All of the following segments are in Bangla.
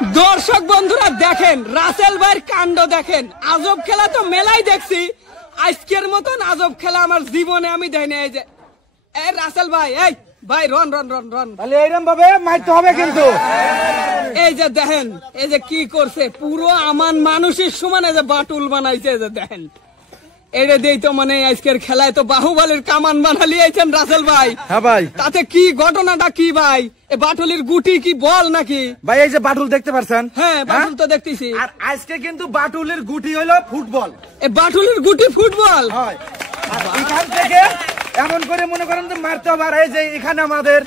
দর্শক বন্ধুরা দেখেন রাসেল ভাইয়ের কাণ্ড দেখেন। আজব খেলা তো মেলাই দেখছি, আজকের মতন আজব খেলা আমার জীবনে আমি দেখিনি। এই যে রাসেল ভাই, এই ভাই রন রন রন রন, তাহলে এইরকম ভাবে মারতে হবে কিন্তু। এই যে দেখেন এই যে কি করছে, পুরো আমান মানুষের সমান এই যে বাটুল বানাইছে। এই যে দেখেন এটা দেই তো মানে আজকের খেলায় তো বাহুবলীর কামান বানালিয়েছেন রাসেল ভাই। হ্যাঁ ভাই, তাতে কি ঘটনাটা কি ভাই? এ বাটুলির গুটি কি বল নাকি ভাই? এই যে বাটুল দেখতে পাচ্ছেন? হ্যাঁ বাটুল তো দেখতেছি। আর আজকে কিন্তু বাটুলের গুটি হলো ফুটবল। এ বাটুলির গুটি ফুটবল হয়। আর এখান থেকে এমন করে মনে করেন যে মারতে হবে। আর এই যে এখানে আমাদের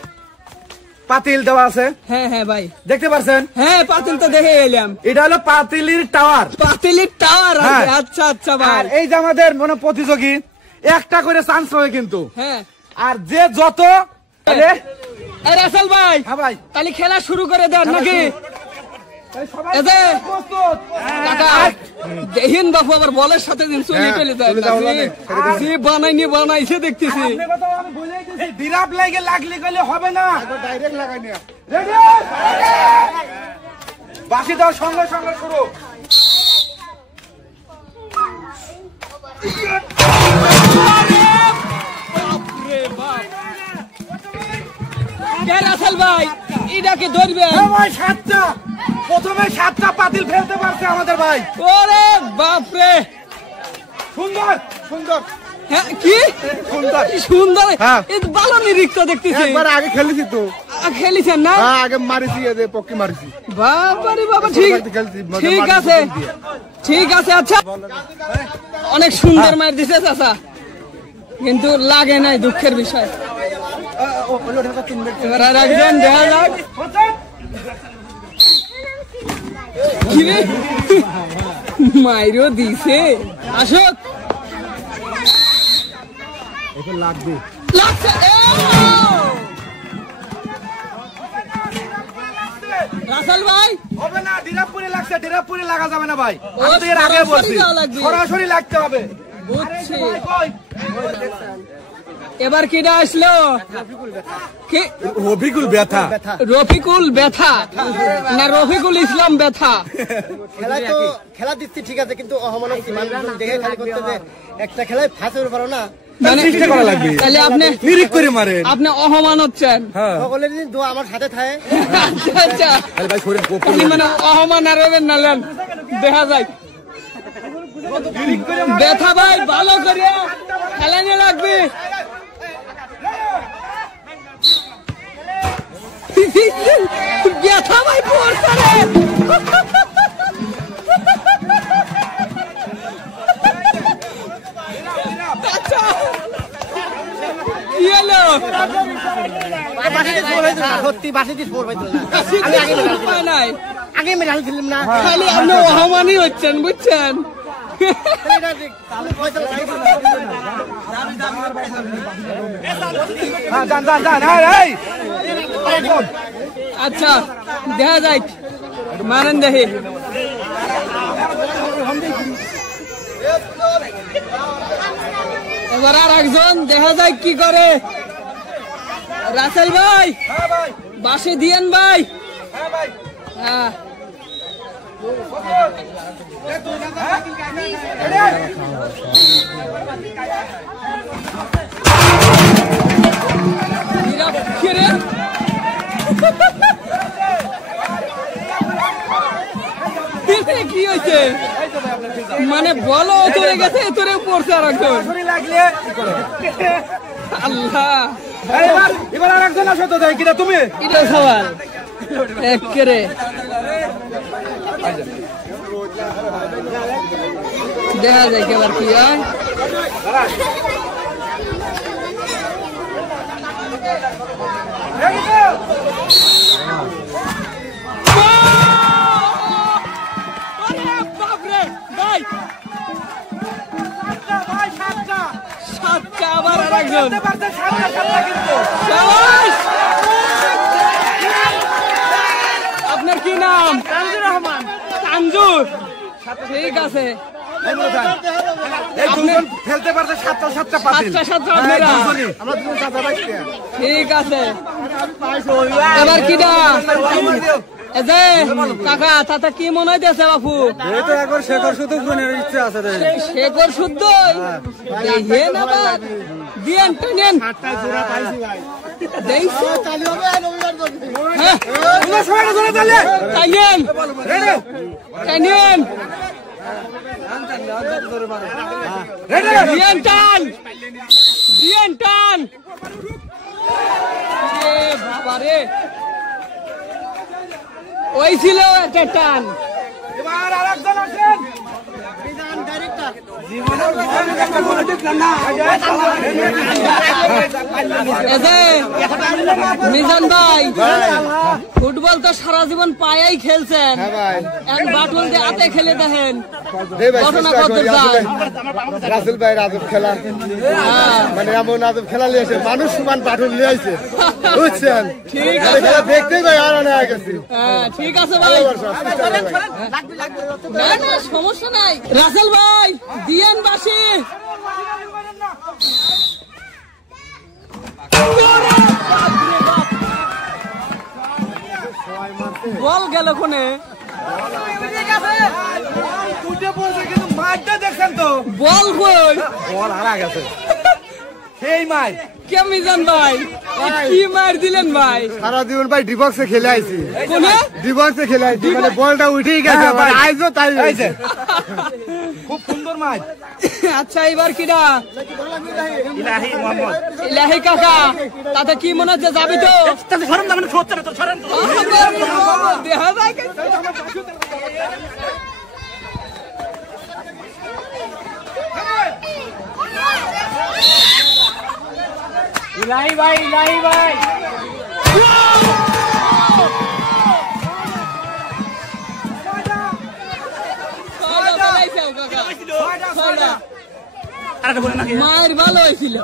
পাতিল দেওয়া আছে। হ্যাঁ হ্যাঁ ভাই দেখতে পাচ্ছেন? হ্যাঁ পাতিল তো দেখে এলাম। এটা হলো পাতিলির টাওয়ার। পাতিলির টাওয়ার, আচ্ছা আচ্ছা ভাই। আর এই যে আমাদের মনে প্রতিযোগী একটা করে চান্স পাবে কিন্তু। হ্যাঁ আর যে যত রাসেল ভাই, হ্যাঁ ভাই, তাহলে খেলা শুরু করে দেন নাকি? দেখেন বাপু আবার বলের সাথে দিন চলে চলে যায়, যে বানাইনি বানাইছে দেখতেছি। ডিরাপ লাগে লাগলে গেলে হবে না, ডাইরেক্ট লাগাই নিয়া রেডি বাঁশি দাও, সঙ্গে সঙ্গে শুরু। রাসেল ভাই এটাকে ধরবেন ভাই? প্রথমে 7টা পাতিল ফেলতে পারছে আমাদের ভাই। ওরে বাপরে, সুন্দর সুন্দর। হ্যাঁ কি সুন্দর সুন্দর, হ্যাঁ। ভালো নিরীক্ষা দেখতেছি। একবার আগে খেলেছি তো। খেলিছেন না? হ্যাঁ আগে মারিছি, এদের পক্ষে মারিছি। বাবারে বাবা, ঠিক ঠিক আছে ঠিক আছে। আচ্ছা অনেক সুন্দর মার দিছে চাচা, কিন্তু লাগে নাই, দুঃখের বিষয়। এবার আর একজন দেখা যাক। মাইরও দিছে, আসক লাগবে লাগছে। রাসেল ভাই হবে না, ডিরাপুরে লাগছে, ডিরাপুরে লাগা যাবে না ভাই। আমি তো এর আগে বলছি সরাসরি লাগতে হবে। বুঝছি। এবার কিটা আসলো? রফিকুল ব্যথা, রফিকুল ব্যথা না রফিকুল ইসলাম ব্যথা? খেলা দিচ্ছি ঠিক আছে, কিন্তু অহমানব দেখে খালি করতে যে একটা খেলায় ফাঁসের পারো না, তাহলে আপনি নিরিখ করে মারে, আপনি অহমান হচ্ছেন। সকলের দোয়া আমার সাথে থাকে। আচ্ছা মানে অহমান আর হবেন না, দেখা যায়। ব্যথা ভাই ভালো করে খেলানো লাগবে। ব্যথা ভাই পড়ছে রে। আচ্ছা কি হলো? সত্যি বাসি দিস আগে মেরে দিলাম না, খালি আপনি অহমানই হচ্ছেন, বুঝছেন? আচ্ছা দেখা যাক, মারেন দেখি। এবার আর একজন দেখা যাক কি করে। রাসেল ভাই বাসে দিয়েন ভাই। হ্যাঁ কি হয়েছে মানে বলো, চলে গেছে তোরে পড়ছে আর একজন। আল্লাহ, এবার আর একজন আসো তো, দেখ কিনা তুমি এটা সবাই একেরে দেখা যায় এবার কি হয়। আবার আর একজন। আপনার কি নাম? তানজুর রহমান। তানজুর, ঠিক আছে। ফেলতে পারছে 7টা পাতিল। ঠিক আছে। এবার কিটা এই যে কাকা তাতে কি মনে হইতেছে বাপু? এই তো একবার শেখর শুধু গুণের ইচ্ছে আছে রে। শেখর শুদ্ধ হে না বাদ দিয়েন টেনেন দেখছো হ্যাঁ টাইনেন টাইনেন দিয়েন টান দিয়েন টান বাবা রে ওই ছিল একটা টান এবার আরেকজন আছেন মিজান ভাই ফুটবল তো সারা জীবন পায়েই খেলছেন এখন বাটুল দিয়ে হাতে খেলে দেখেন ঘটনা কত রাসেল ভাই রাজব খেলা মানে এমন রাজব খেলা নিয়েছে মানুষ সমান পাঠন নিয়ে আসছে বুঝছেন ঠিক আছে খেলা দেখতেই ভাই আর হয়ে গেছে ঠিক আছে ভাই না না সমস্যা নাই রাসেল ভাই দিয়েন বাসি বল গেল কোনে কিন্তু মাঠটা দেখছেন তো বল কই বল হারা গেছে সেই মাই কে মিজান ভাই কি মার দিলেন ভাই সারা জীবন ভাই ডিবক্সে খেলে আইছি কোনে ডিবক্সে খেলে আইছি মানে বলটা উঠেই গেছে মানে আইজো তাই হইছে খুব সুন্দর মাছ আচ্ছা এবার কিডা ইলাহি মোহাম্মদ ইলাহি কাকা তাতে কি মনে হচ্ছে যাবি তো সরম না মানে সরছে না তো সরেন তো দেখা যায় ইলাহি ভাই মায়ের ভালো হয়েছিল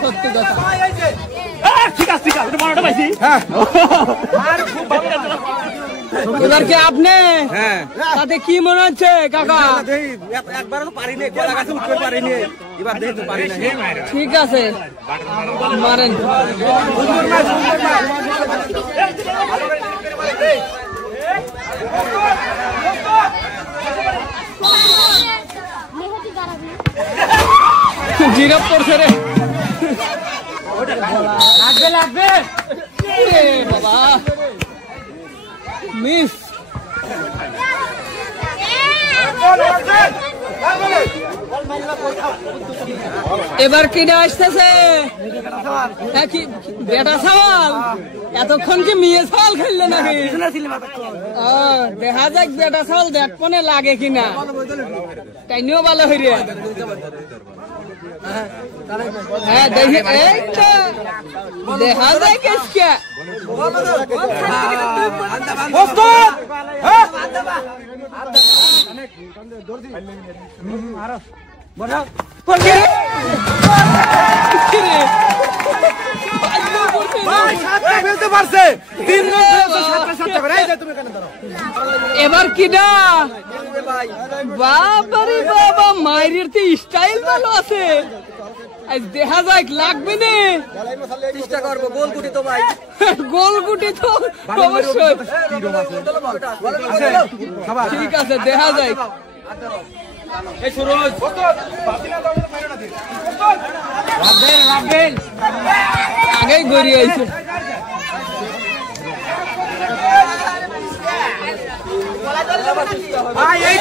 সত্যি কথা ঠিক আছে মনটা পাইছি হ্যাঁ আর খুব ভালো এবার কি আপনি তাতে কি মনে হচ্ছে কাকা একবার তো পারিনি গলা গাছে উঠতে পারিনি এবার দেখতে পারি না ঠিক আছে মারেন জিরাপ পড়ছে রে লাগবে বাবা মিস এবার কিনা আসতেছে বেটা সওয়াল এতক্ষণ কি মেয়ে সওয়াল খেললে নাকি দেখা যাক বেটা সওয়াল ব্যাট পনে লাগে কিনা তাইনিও ভালো হইরে হ্যাঁ দেখি এইটা দেখা যায় কেসকে এবার কিনা বাবারে বাবা মায়ের তো স্টাইল ভালো আছে দেখা যায় লাগবে না চেষ্টা করবো গোল গুটি তো ভাই গোল গুটি তো অবশ্যই ঠিক আছে দেখা যায় আগেই গড়িয়ে আইছে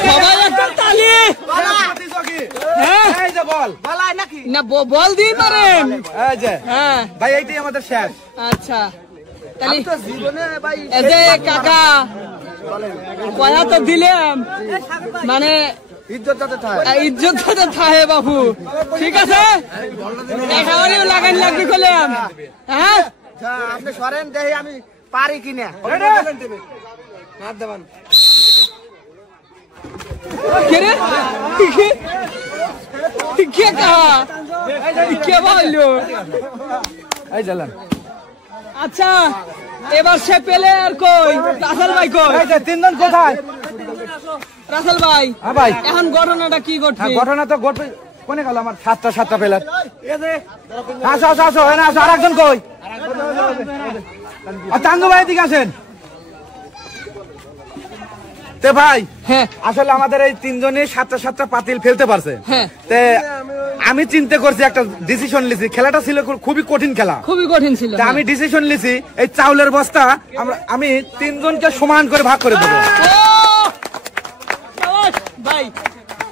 সবাই একটা তালি না বল দিয়ে পারেন হ্যাঁ ভাই এইটাই আমাদের শেষ আচ্ছা তাহলে এই যে কাকা কয়া তো দিলাম মানে ইজ্জত যাতে থাকে ইজ্জত যাতে থাকে বাবু ঠিক আছে একেবারে লাগান লাগবে করলাম হ্যাঁ আপনি সরেন দেখি আমি পারি কিনা কে রে কে কাহা কে বললো এই জালান আচ্ছা এবার সে পেলে আর কই রাসেল ভাই কই এই যে তিনজন কোথায় রাসেল ভাই হ্যাঁ ভাই এখন ঘটনাটা কি ঘটছে ঘটনা তো ঘটবে কোনে গেল আমার সাতটা পেলার আসো আসো আসো এনে আসো আরেকজন কই আর চান্দু ভাই দিকে আসেন তে ভাই হ্যাঁ আসলে আমাদের এই তিনজনই 7টা পাতিল ফেলতে পারছে হ্যাঁ তে আমি চিন্তা করছি একটা ডিসিশন লিছি খেলাটা ছিল খুবই কঠিন খেলা খুবই কঠিন ছিল তা আমি ডিসিশন লিছি এই চাউলের বস্তা আমি তিনজনকে সমান করে ভাগ করে দেবো ভাই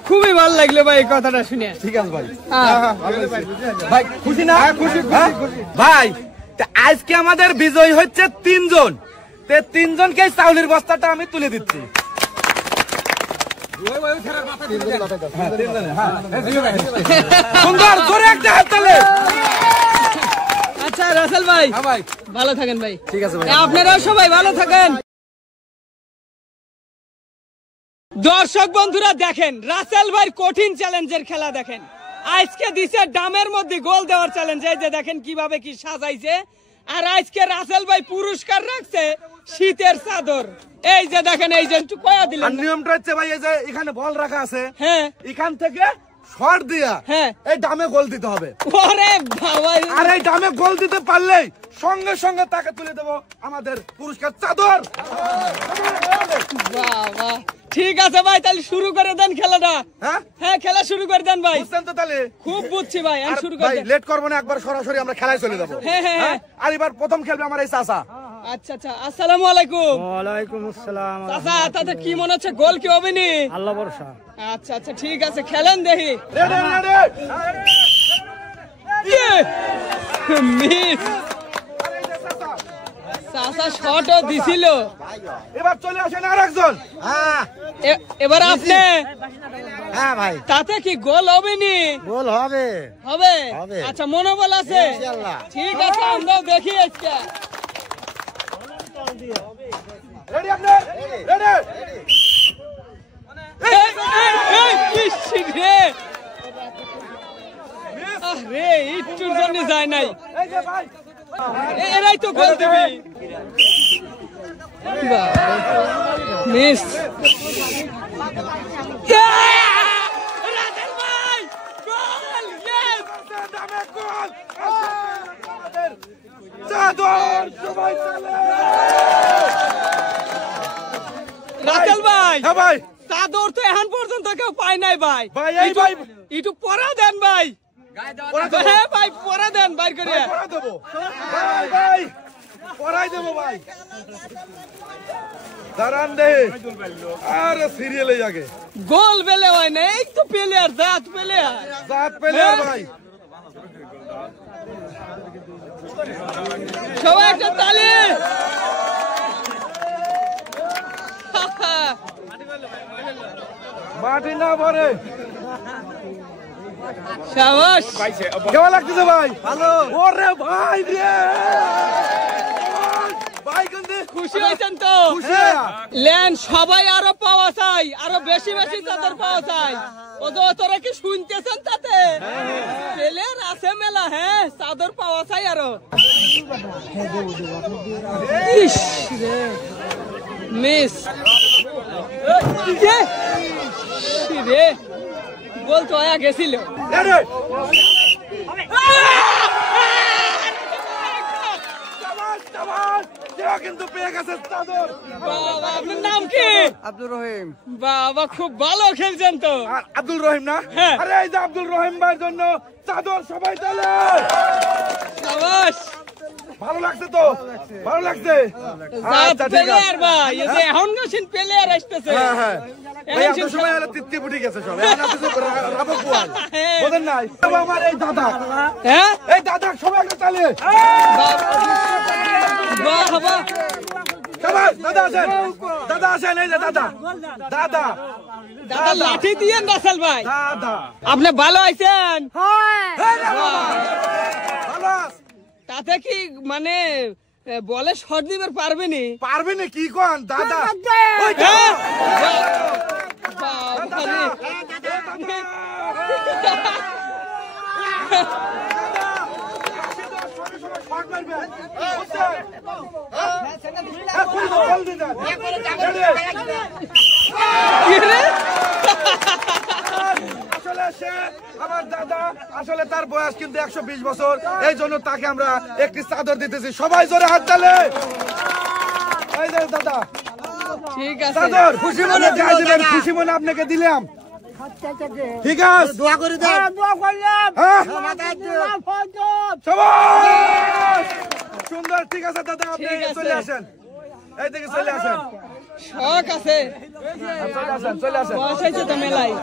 খুবই ভালো লাগলো ভাই এই কথাটা শুনে ঠিক আছে ভাই হ্যাঁ। ভাই খুশি না খুশি ভাই তা আজকে আমাদের বিজয় হচ্ছে তিনজন তে তিনজনকে চাউলের বস্তাটা আমি তুলে দিচ্ছি সুন্দর জোরে একটা হাত তালে আচ্ছা রাসেল ভাই ভাই ভালো থাকেন ভাই ঠিক আছে ভাই আপনারাও সবাই ভালো থাকেন দর্শক বন্ধুরা দেখেন রাসেল ভাই কঠিন চ্যালেঞ্জের খেলা দেখেন আজকে দিছে ডামের মধ্যে গোল দেওয়ার চ্যালেঞ্জ এই যে দেখেন কিভাবে কি সাজাইছে আর আজকে রাসেল ভাই পুরস্কার রাখছে শীতের চাদর এই যে দেখেন এই যে একটু কয়া দিলেন আর নিয়মটা হচ্ছে ভাই এই যে এখানে বল রাখা আছে হ্যাঁ এখান থেকে শর্ট দিয়া হ্যাঁ এই ডামে গোল দিতে হবে ওরে বাবা আর এই ডামে গোল দিতে পারলেই সঙ্গে সঙ্গে তাকে তুলে দেবো আমাদের পুরস্কার চাদর বাবা ঠিক আছে ভাই তাহলে শুরু করে দেন খেলাটা হ্যাঁ হ্যাঁ খেলা শুরু করে দেন ভাই বুঝছেন তো তাহলে খুব বুঝছি ভাই আমি আর শুরু করে ভাই দেন লেট করবো না একবার সরাসরি আমরা খেলায় চলে যাবো হ্যাঁ, হ্যাঁ, হ্যাঁ। আর এবার প্রথম খেলবে আমার এই চাচা আচ্ছা আচ্ছা আসসালামু আলাইকুম ওয়ালাইকুম আসসালাম চাচা তাতে কি মনে হচ্ছে গোল কি হবে নি আল্লাহ ভরসা আচ্ছা আচ্ছা ঠিক আছে খেলেন দেখি রেডি ইয়ে! মিস চাচা শটও দিছিল এবার চলে আসেন আরেকজন এবার আপনি হ্যাঁ ভাই তাতে কি গোল হবে নি গোল হবে হবে হবে। আচ্ছা মনোবল আছে ইনশাআল্লাহ। ঠিক আছে আমরাও দেখি আজকে রেডি আপনি রেডি এই, এই, ইস রে আরে একটুর জন্য যায় নাই এই যে ভাই এরাই তো গোল দিবি মিস রাসেল ভাই গোল ইয়েস ডামে গোল আমাদের চাদর সবাই চলে রাসেল ভাই হ্যাঁ ভাই চাদর তো এখন পর্যন্ত কেউ পায় নাই ভাই ভাই, এই ভাই। একটু পরা দেন ভাই পরা দেবো। হ্যাঁ ভাই পরা দেন বাইর করে পড়াই দেবো ভাই ভাই পড়াই দেবো ভাই দাঁড়ান দে আর সিরিয়ালে আগে গোল বেলে হয় না এই তো প্লেয়ার জাত প্লেয়ার জাত পেলে আর ভাই সবাই একটা তালি মাটি না ভরে সাবাস কেমন লাগতেছে ভাই ভালো ওরে ভাই রে ভাই কিন্তু খুশি হয়েছেন তো খুশি লেন সবাই আরো পাওয়া চাই আরো বেশি বেশি চাদর পাওয়া চাই ও তো তোরা কি শুনতেছেন তাতে প্লেয়ার আছে মেলা হ্যাঁ চাদর পাওয়া চাই আরো ইস রে মিস রে গোল তো আয়া গেছিল রেডি শাবাশ শাবাশ কেউ কিন্তু পেয়ে গেছে চাদর বাবা আপনার নাম কি আব্দুর রহিম বাবা খুব ভালো খেলছেন তো আর আব্দুল রহিম না হ্যাঁ। আরে এই যে আব্দুল রহিম ভাইয়ের জন্য চাদর সবাই তালে সাবাস ভালো লাগছে তো ভালো লাগছে আচ্ছা ঠিক আছে প্লেয়ার ভাই এই যে এখন গেছেন প্লেয়ার আসতেছে হ্যাঁ হ্যাঁ ভাই এখন আপনার সে- সময় হলো তিত্তি ফুটি গেছে সব এখন আপনি রাবো কুয়াল হ্যাঁ। বলেন নাই তবে আমার এই দাদা হ্যাঁ এই দাদা সবাই একটা তালে বাবা সবাই দাদা আসেন এই যে দাদা দাদা দাদা লাঠি দিয়ে রাসেল ভাই দাদা আপনি ভালো আছেন এই রে বাবা, ভালো আছ? তাতে কি মানে বলে শর্ট দিবার পারবেনি পারবে না কি কোন দাদা ওই হ্যাঁ? দাদা। বাবা রে। শর্ট মারবে বুঝছেন? হ্যাঁ, খুব বল দিন দেন। কি রে? আসলে সে আমার দাদা আসলে তার বয়স কিন্তু 120 বছর এই জন্য তাকে আমরা একটি চাদর দিতেছি সবাই জোরে হাত তালে এই যে দাদা ঠিক আছে চাদর খুশি মনে গায়ে দিবেন, খুশি মনে আপনাকে দিলাম। ঠিক আছে, দোয়া করে দেন। হ্যাঁ মাথায় দিও। সবাই সুন্দর। ঠিক আছে দাদা, আপনি ঠিক আছে। চলে আসেন, এই দিকে চলে আসেন, শখ আছে চলে আসেন, চলে আসেন। বয়স হয়েছে তো মেলায়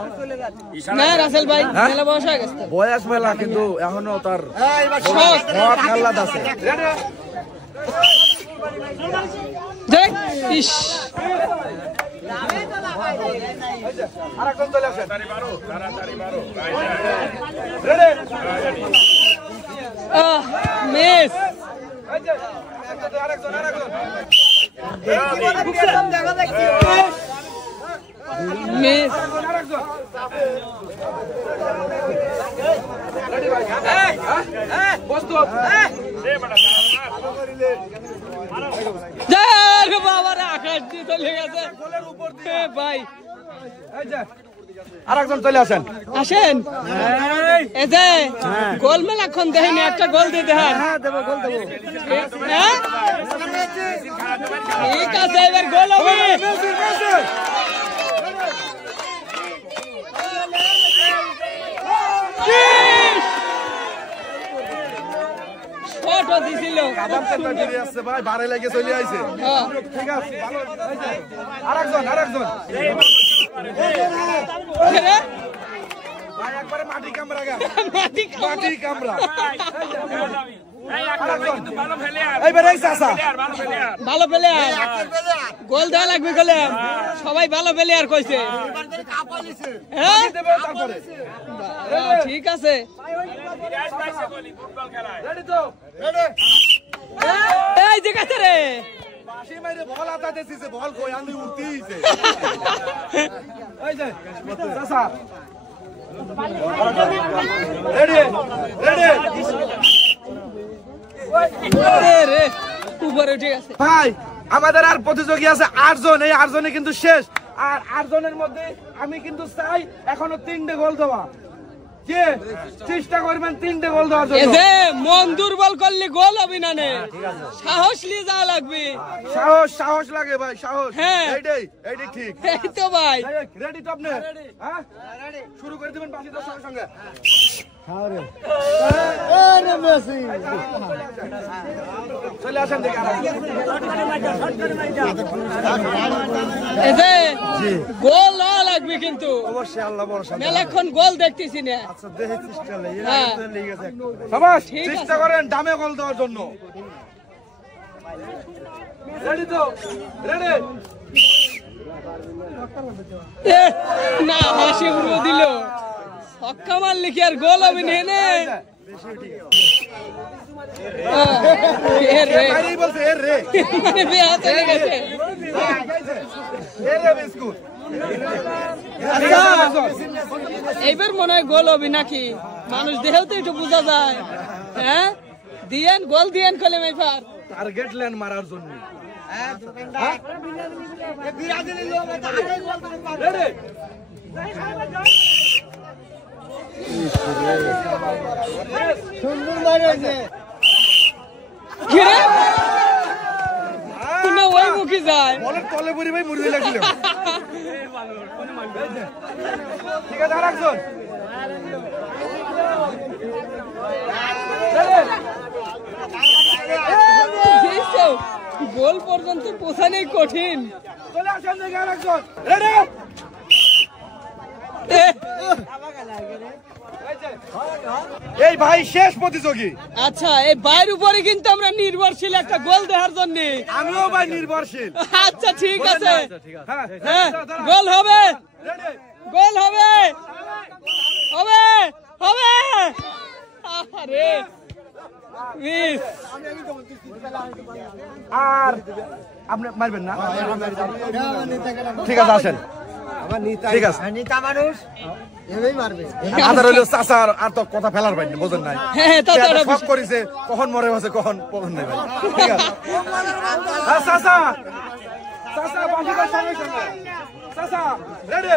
না রাসেল ভাই, মেলা বয়স হয়ে গেছে তো। বয়স মেলা কিন্তু এখনো তার শখ খেলা আছে। দেখ ইস আরেকজন চলে আসেন। রেডি? মিস এই যে, আরেকজন। মিস আরেকজন। প্রস্তুত? দেখ বাবা রে, আকাশ দিয়ে চলে গেছে এ ভাই। এই যে, আরেকজন চলে আসেন। আসেন এই যে গোল মেলাক্ষণ দেখিনি, একটা গোল দিয়ে দেখান। হ্যাঁ দেবো, গোল দেবো। হ্যাঁ? ঠিক আছে, এবার গোল হবে। শটও দিছিল। কাদাম সেন্টার বেরিয়ে আসছে ভাই, বারে লেগে চলে আইছে। হ্যাঁ। ঠিক আছে, ভালো। এই যে, আরেকজন। রে, ভাই একবারে মাটি কামড়া গা, মাটি খাওয়া। মাটি কামড়া। এইবার এই চাচা ভালো প্লেয়ার, গোল দেওয়া লাগবে গোলে। সবাই ভালো প্লেয়ার কইছে। হ্যাঁ? দেবে তারপরে। ঠিক আছে। রেডি তো? এই যে কাছে রে, বাঁশি মাইরে বল আতাতে দিছে, বল কই আন্দি উঠতেইছে। এই যে চাচা রেডি? রে উপরে উঠে গেছে। ভাই আমাদের আর প্রতিযোগী আছে 8 জন, এই 8 জনে কিন্তু শেষ। আর 8 জনের মধ্যে আমি কিন্তু চাই এখনো 3টে গোল দেওয়া। কে চেষ্টা করবেন 3টে গোল দেওয়ার এই জন্য? যে মন দুর্বল করলে গোল হবে না নে, সাহস নিয়ে যাওয়া লাগবে। সাহস লাগে ভাই, সাহস। হ্যাঁ। এইটাই ঠিক। এই তো ভাই, রেডি তো আপনি? হ্যাঁ, শুরু করে দিবেন বাকি দশ সঙ্গে। আরে মেসি চলে আসেন দেখে। এই যে গোল হওয়া লাগবে কিন্তু। অবশ্যই, আল্লাহ ভরসা। মেলাক্ষণ গোল দেখতেছি না। আচ্ছা দেখে চেষ্টা নেই, হ্যাঁ। লেগে গেছে একবারে। সবাই ঠিক আছে। চেষ্টা করেন দামে গোল দেওয়ার জন্য। রেডি তো? রেডি? এ, না হাসি উড়ো দিল। ছক্কা মারলে কি আর গোল হবে না নে? এ রে, বাইরেই বলছে এর রে। মানে বেহা চলে গেছে। এর রে বিস্কুট। এইবার মনে হয় গোল হবে নাকি? মানুষ দেহেও তো একটু বোঝা যায়। হ্যাঁ, দিয়েন গোল দিয়েন কলেম এবার। টার্গেট ল্যান্ড মারার জন্য। রেডি? সুন্দর মারিয়েছে। কি রে? তুমি ওই মুখে যায়। বলের তলে পড়ি ভাই মুড়ি লাগছিল। ঠিক আছে, আরেকজন। দেখছো? গোল পর্যন্ত পৌঁছানোই কঠিন। চলে আসেন দেখে আরেকজন। রেডি? এ, এই ভাই শেষ প্রতিযোগী। আচ্ছা, এই বাইরের উপরে কিন্তু আমরা নির্ভরশীল একটা গোল দেওয়ার জন্য। আমিও ভাই নির্ভরশীল। আচ্ছা ঠিক আছে, হ্যাঁ, হ্যাঁ গোল হবে, রেডি? গোল হবে, হবে, হবে। আরে মিস। আর আপনি মারবেন না? ঠিক আছে, আসেন। ঠিক আছে। নিতা মানুষ এভাবেই মারবে। আদার হইলো চাচার, আর তো কথা ফেলার ভাই বোঝেন নাই। হ্যাঁ, চাচা ওটা সব করেছে, কখন মরে আছে কখন পছন্দ নাই ভাই। ঠিক আছে। আর চাচা বাকিদের সঙ্গে সঙ্গে। চাচা রেডি?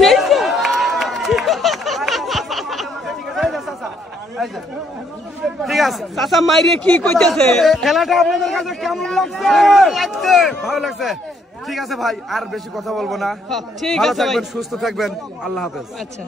দেখছো? ঠিক আছে, এই যে চাচা। এই যে। ঠিক আছে চাচা মাইরে কি কইতেছে? খেলাটা আপনাদের কাছে কেমন লাগছে? ভালো লাগছে। ঠিক আছে ভাই, আর বেশি কথা বলবো না। ঠিক ভালো আছে ভাই। থাকবেন, সুস্থ থাকবেন, আল্লাহ হাফেজ। আচ্ছা।